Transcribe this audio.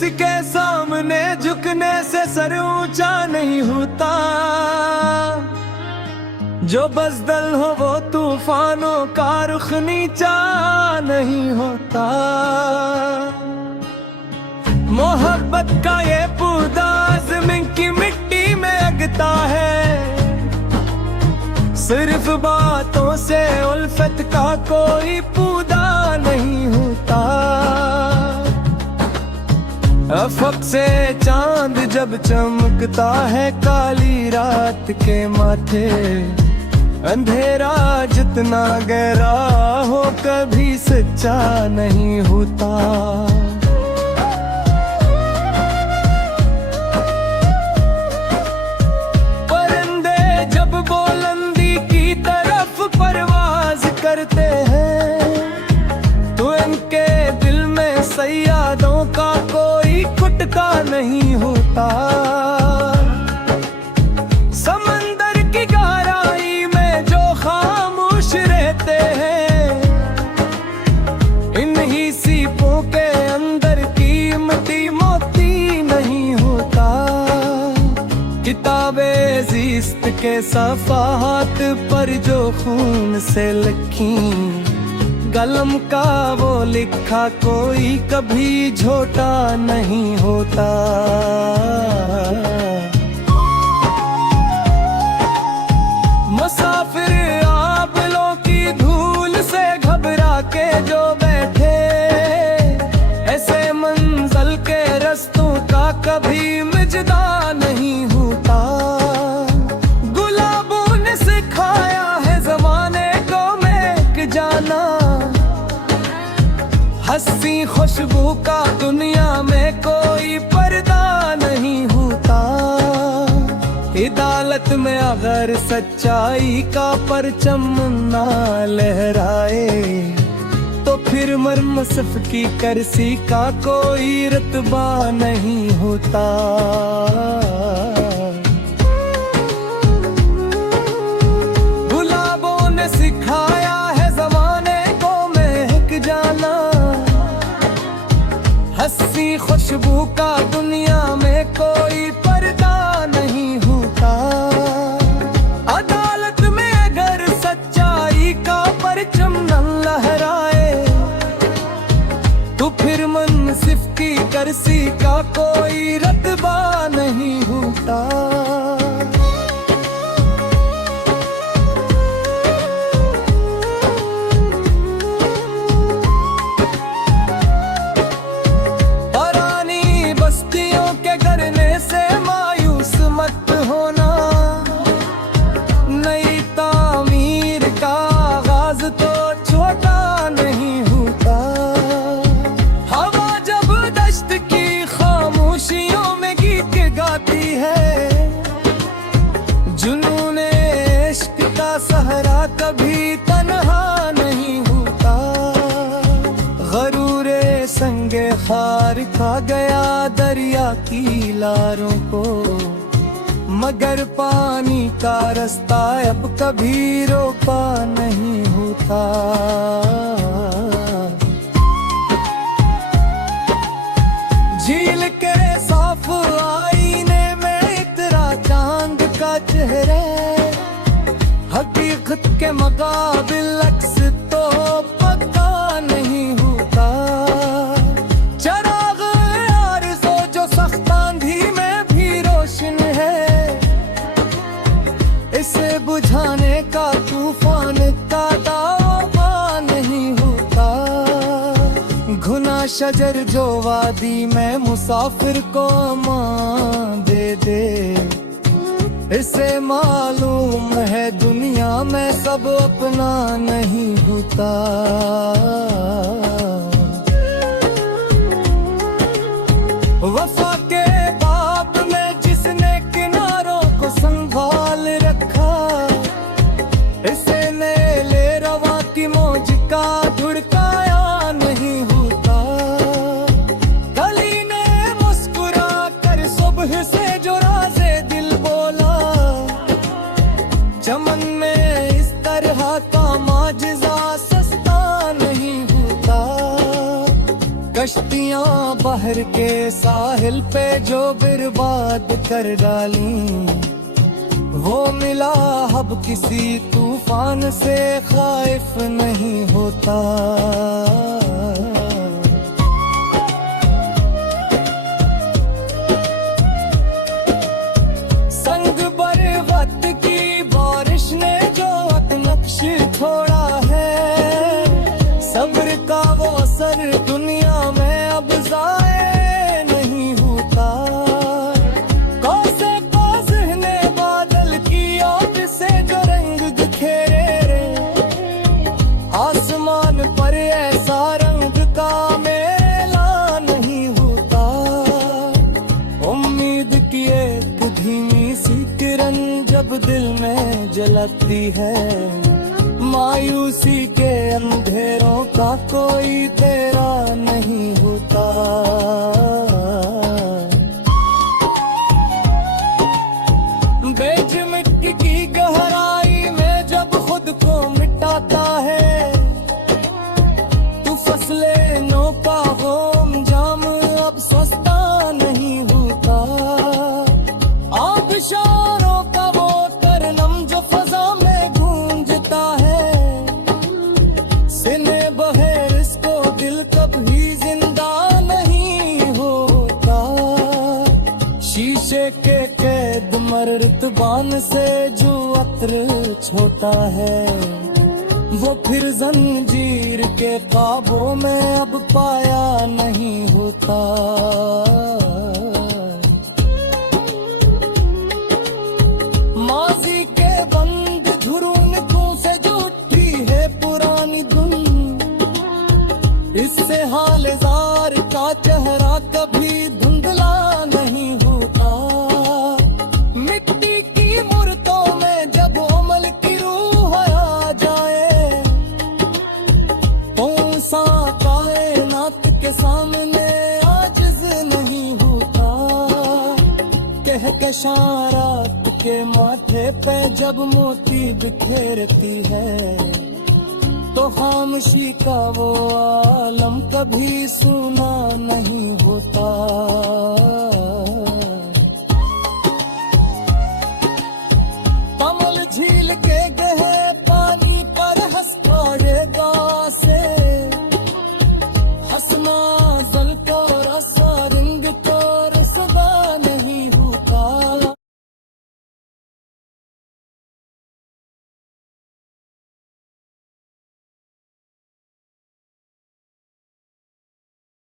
जिसके सामने झुकने से सर ऊंचा नहीं होता, जो बज़दल हो वो तूफानों का रुख नीचा नहीं होता। मोहब्बत का ये पौधा ज़मीन की मिट्टी में उगता है, सिर्फ बातों से उल्फत का कोई पौधा नहीं होता। अफक से चांद जब चमकता है काली रात के माथे, अंधेरा जितना गहरा हो कभी सच्चा नहीं होता। परिंदे जब बुलंदी की तरफ परवाज करते हैं, तो इनके दिल में सैयादों का कोई खुटका नहीं होता। समंदर की गहराई में जो खामोश रहते हैं, इन्हीं सीपों के अंदर कीमती मोती नहीं होता। किताबे ज़िस्त के सफ़ाहात पर जो खून से लिखी, कलम का वो लिखा कोई कभी झूठा नहीं होता। मुसाफिर आबलों की धूल से घबरा के जो बैठे, ऐसे मंजिल के रस्तों का कभी मिजदा नहीं होता। गुलाबों ने सिखाया है ज़माने को महक जाना, हंसी खुशबू का दुनिया में कोई पर्दा नहीं होता। अदालत में अगर सच्चाई का परचम ना लहराए, तो फिर मुनसिफ की कुर्सी का कोई रुतबा नहीं होता। गुलाबों ने सिखाया है ज़माने को महक जाना, हंसी खुशबू का दुनिया में कोई पर्दा नहीं होता। अदालत में अगर सच्चाई का परचम न लहराए, तो फिर मुनसिफ की कुर्सी का कोई रुतबा नहीं होता। सहरा कभी तन्हा नहीं होता। गरूरे संगे खार खा गया दरिया की लारों को, मगर पानी का रास्ता अब कभी रोका नहीं होता। झील के साफ आईने में इतरा चांद का चेहरा, हकीकत के मुकाबिल अक्स तो पक्का नहीं होता। चराग आरज़ो जो सख्त आंधी में भी रोशन है, इसे बुझाने का तूफान का दावा नहीं होता। घुना शजर जो वादी में मुसाफिर को अमान दे दे, इसे मालूम है दुनिया में सब अपना नहीं होता। वफा के बाब में जिसने किनारों को संभाल रखा, इसे नीले रवा की मौज का धुड़काया नहीं होता। कली ने मुस्कुरा कर सुबह से जो राज़े दिल बोला, चमन में इस तरह का माजिज़ा सस्ता नहीं होता। बहर के साहिल पे जो बर्बाद कर डाली, वो मिला अब किसी तूफान से खाइफ नहीं होता। संग बरवत की बारिश ने जो नक्श छोड़ा है, सब्र का वो असर दुनिया में अब जाए नहीं होता। कौसे पाज़ ने बादल की ओर से जो रंग बिखेरे रे, आसमान पर ऐसा रंग का मेला नहीं होता। उम्मीद की एक धीमी सी किरण जब दिल में जलती है, मायूसी के अंधेरों का कोई तेरा नहीं होता। बेज मिट्टी की गहराई में जब खुद को मिटाता है, तू फसले नो का होम जाम अब सस्ता नहीं होता। आबशारों का वो तरनम जो फजा में गूंजता है, सिने बहे इसको दिल कभी जिंदा नहीं होता। शीशे के कैद मर्तबान से जो अत्र छोटा है, वो फिर जंजीर के ख्वाबों में अब पाया नहीं होता। माजी के बंद झुरूनकों से जुटी है पुरानी धुन, इससे हालजार का चेहरा कभी धुंधला नहीं होता। मिट्टी की मूर्तों में जब अमल की रूह आ जाए, कौन सा कायनात के सामने आजिज नहीं होता। कहकशां के माथे पे जब मोती बिखेरती है, तो खामोशी का वो आलम कभी सुना नहीं होता।